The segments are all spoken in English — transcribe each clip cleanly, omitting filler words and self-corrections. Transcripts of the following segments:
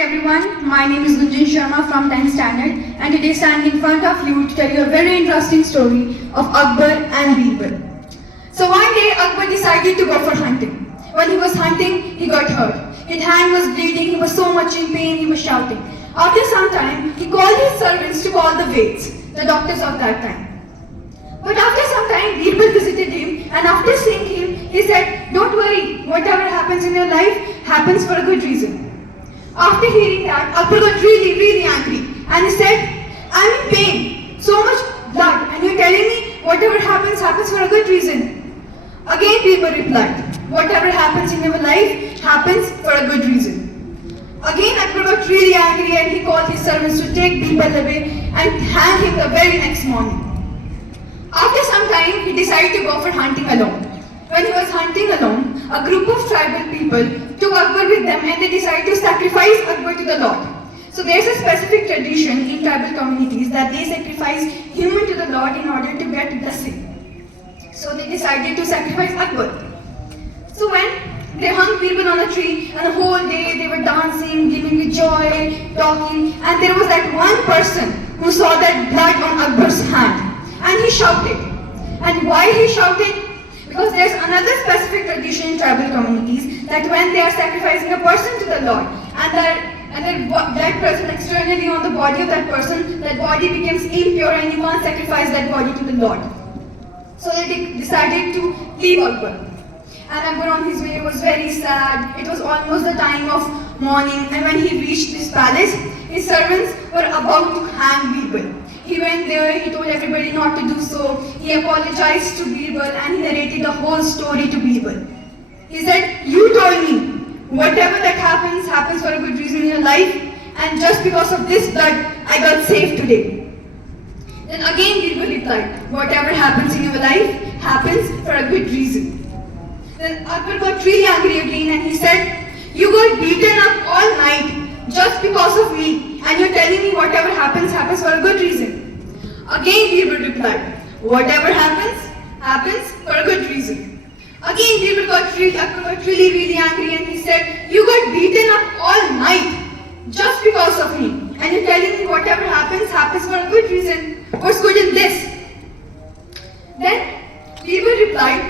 Everyone, my name is Gunjan Sharma from 10th Standard and today standing in front of you to tell you a very interesting story of Akbar and Birbal. So one day Akbar decided to go for hunting. When he was hunting, he got hurt. His hand was bleeding, he was so much in pain, he was shouting. After some time, he called his servants to call the Veds, the doctors of that time. But after some time, Birbal visited him and after seeing him, he said, "Don't worry, whatever happens in your life happens for a good reason." After hearing that, Akbar got really angry and he said, "I'm in pain, so much blood, and you're telling me whatever happens for a good reason." Again Birbal replied, "Whatever happens in your life happens for a good reason." Again Akbar got really angry and he called his servants to take Birbal away and hang him the very next morning. After some time, he decided to go for hunting alone. When he was hunting alone, a group of tribal people took Akbar with them and they decided to sacrifice Akbar to the Lord. So there's a specific tradition in tribal communities that they sacrifice human to the Lord in order to get blessing. So they decided to sacrifice Akbar. So when they hung Birbal on a tree and the whole day they were dancing, giving with joy, talking, and there was that one person who saw that blood on Akbar's hand and he shouted. And why he shouted? Because there's another specific tradition in tribal communities that when they are sacrificing a person to the Lord and their blood present externally on the body of that person, that body becomes impure and you can't sacrifice that body to the Lord. So they decided to leave Akbar. And Akbar on his way was very sad. It was almost the time of morning and when he reached this palace, his servants were about to hang Birbal. He went there, he told everybody not to do so. He apologized to Birbal and he narrated the whole story to Birbal. He said, "You told me, whatever that happens for a good reason in your life, and just because of this blood, I got saved today." Then again Birbal replied, "Whatever happens in your life happens for a good reason." Then Akbar got really angry again and he said, "You got beaten up all night just because of me, and you're telling me whatever happens for a good reason." Again Birbal replied, "Whatever happens for a good reason." Again Akbar got really angry and he said, "You got beaten up all night just because of me, and you're telling me whatever happens for a good reason. What's good in this?" Then Birbal replied,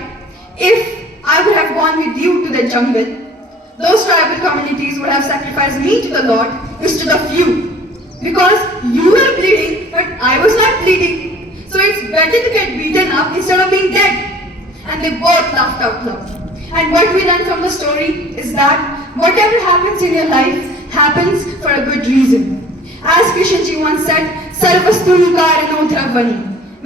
"If I would have gone with you to the jungle, those tribal communities would have sacrificed me to the Lord instead of you. Because you were bleeding, but I was not bleeding. So it's better to get beaten up instead of being dead." And they both laughed out loud. And what we learn from the story is that whatever happens in your life happens for a good reason. As Krishnji once said, "Sarvastunu karano dravani,"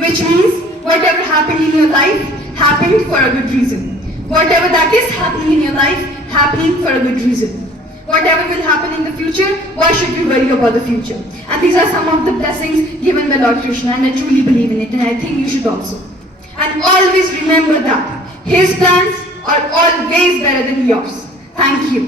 which means whatever happened in your life happened for a good reason. Whatever that is happening in your life, happening for a good reason. Whatever will happen in the future, why should we worry about the future? And these are some of the blessings given by Lord Krishna, and I truly believe in it, and I think you should also. And always remember that His plans are always better than yours. Thank you.